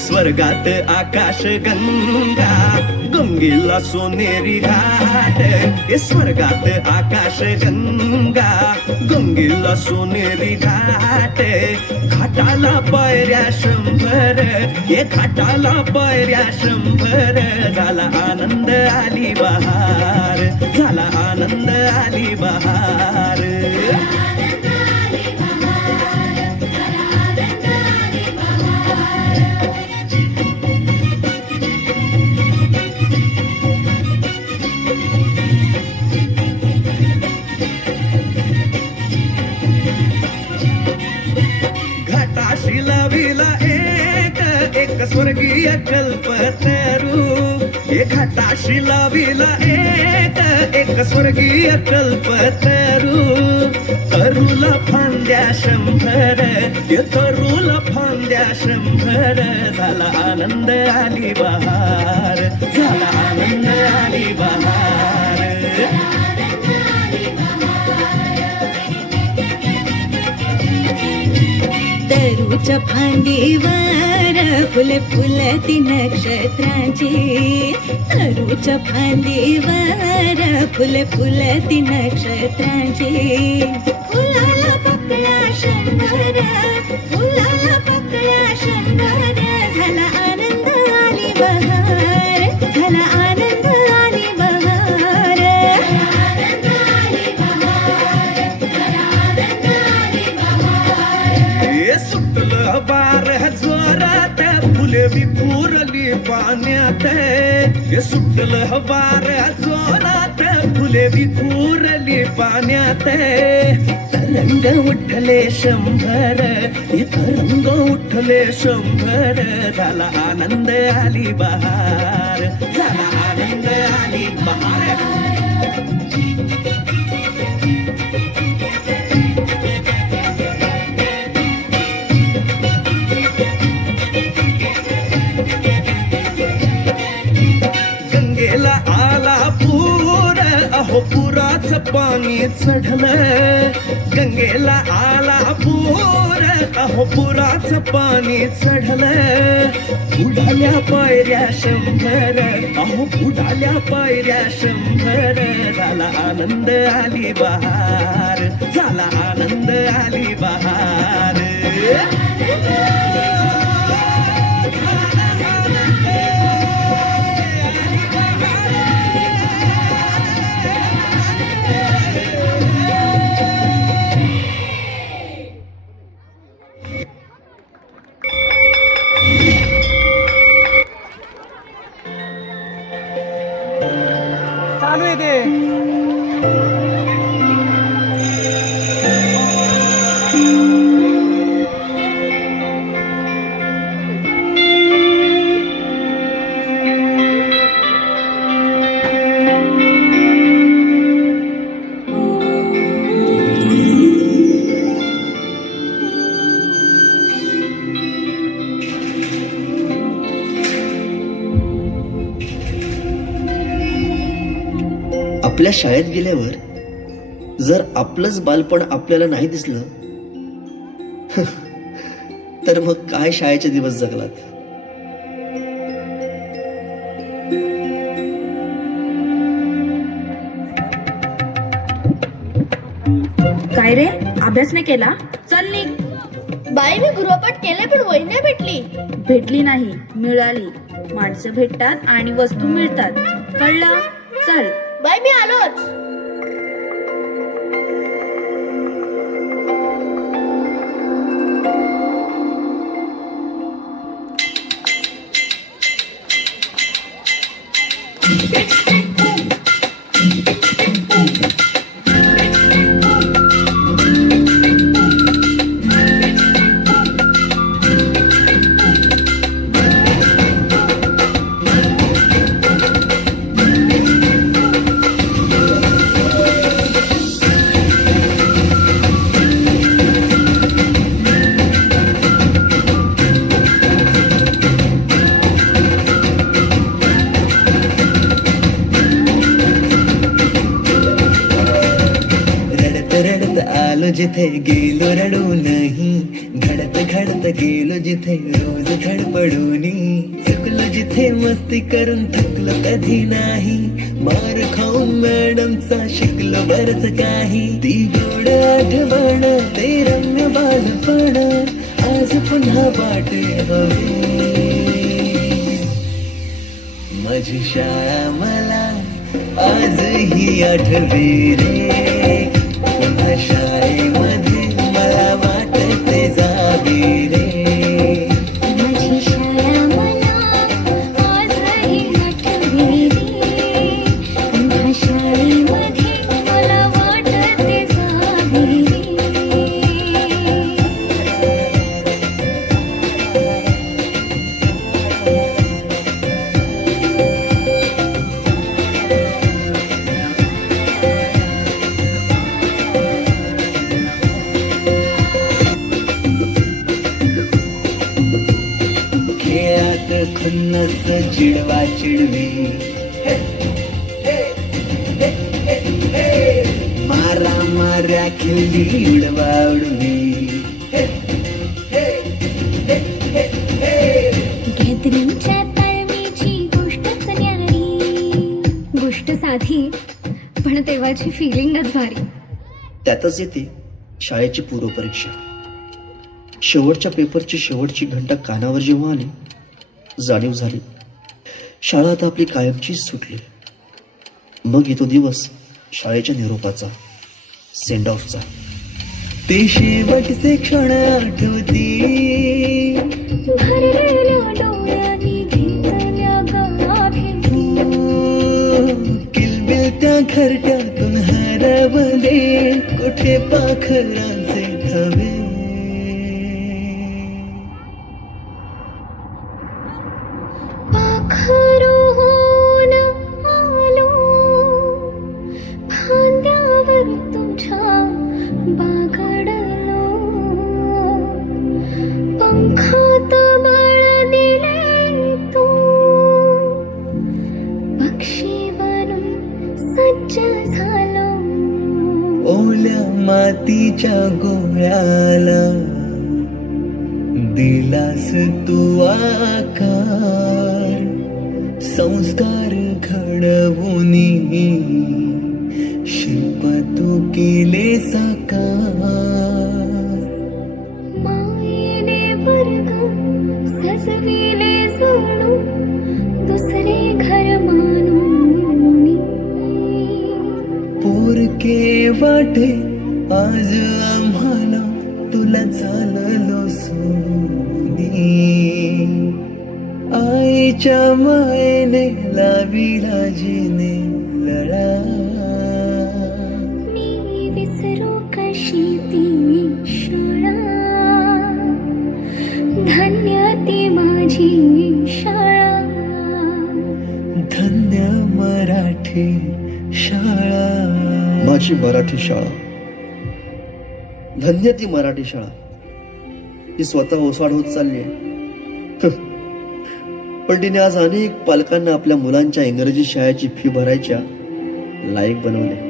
स्वर्गात आकाश गंगा गंगेला सोनेरी घाट स्वर्गात आकाश गंगा गंगेला सोनेरी घाट घाटाला पायऱ्या 100 घाटाला पायऱ्या 100 झाला आनंद आली बहार झाला आनंद आली बहार घाटाशी लाविला एक स्वर्गीय कल्पतरू घाटाशी लाविला एक स्वर्गीय कल्पतरू तरुला फांद्या 100 तरुला फांद्या 100 झाला आनंद आली बहार झाला आनंद आली बहार तरूच्या फांदीवर फुले फुलती नक्षत्रांची तरूच्या फांदीवर फुले फुलती नक्षत्रांची फुलाला पकड्या 100 फुलाला पकड्या 100 झाला आनंद आली बहार झाला आनंद आली बहार सुटलं बार जोरात फुले विखुरली पाण्यात सुटलं बार जोरात फुले विखुरली पाण्यात तरंग उठले 100 तरंग उठले 100 झाला आनंद आली बहार झाला आनंद आली बहार गंगेला आला पूर अहो पुराचं पाणी चढलं गंगेला आला पूर अहो पुराचं पाणी चढलं बुडाल्या पायऱ्या 100 अहो बुडाल्या पायऱ्या 100 झाला आनंद आली बहार झाला आनंद आली बहार चालू आहे ते. आपल्या शाळेत गेल्यावर जर आपलंच बालपण आपल्याला नाही दिसलं तर मग काय शाळेचे दिवस जगलात. काय रे, अभ्यास नाही केला? चल निघ. बाई मी गृहपाठ केले पण वही नाही भेटली. भेटली नाही, मिळाली. माणसं भेटतात आणि वस्तू मिळतात, कळलं? चल. बाई मी आलोच. रडत आलो जिथे गेलो रडू नाही, घडत घडत गेलो जिथे रोज धडपडूनी, चुकलो जिथे मस्ती करून थकलो कधी नाही, मार खाऊन मॅडमचा शिकलो बरच काही, ती गोड आठवण ते रम्य बालपण आज पुन्हा वाटे हवे. माझी शाळा मला आजही आठवे रे, पुन्हा शाळेमध्ये मला वाटते जावे रे. माझी शाळा मला आजही आठवते रे, पुन्हा शाळेमध्ये मला वाटते जावे रे. खेळात खुन्नस चिडवा चिडवी, मारा माऱ्या खिल्ली उडवा उडवी, गॅदरिंगच्या ताळमेची गोष्टच न्यारी, गोष्ट साधी पण तेव्हाची फिलिंगच भारी. त्यातच येते शाळेची पूर्वपरीक्षा. शेवटच्या पेपरची शेवटची घंटा कानावर जेव्हा आली, जाणीव झाली शाळा आता आपली कायमचीच सुटली. मग येतो दिवस शाळेच्या निरोपाचा, सेंड ऑफचा. ते शेवटचे क्षण आठवती, भरलेल्या डोळ्यांनी घेतल्या गाभेटी, किलबिलत्या घरट्यातून हरवले कुठे पाखरांचे थवे. पाखरून आलो फांद्यावर तुझ्या बागडलो, पंखात बळ दिले तू, पक्षी बनून सज्ज झालो. ओल्या मातीच्या गोळ्याला दिलास तू आकार, संस्कार घडवूनी शिल्प तू केले साकार. मायेने वर्ग सजविले जणू दुसरे घर मानून, पोरके वाटे आज आम्हाला तुला चाललो सोनी, आईच्या मायेने लाविला जिने लळा माझी शाळा. धन्य मराठी शाळा. माझी मराठी शाळा, धन्य ती मराठी शाळा. ती स्वतः ओसाड होत चालली आहे. पण तिने आज अनेक पालकांना आपल्या मुलांच्या इंग्रजी शाळेची फी भरायच्या लायक बनवले.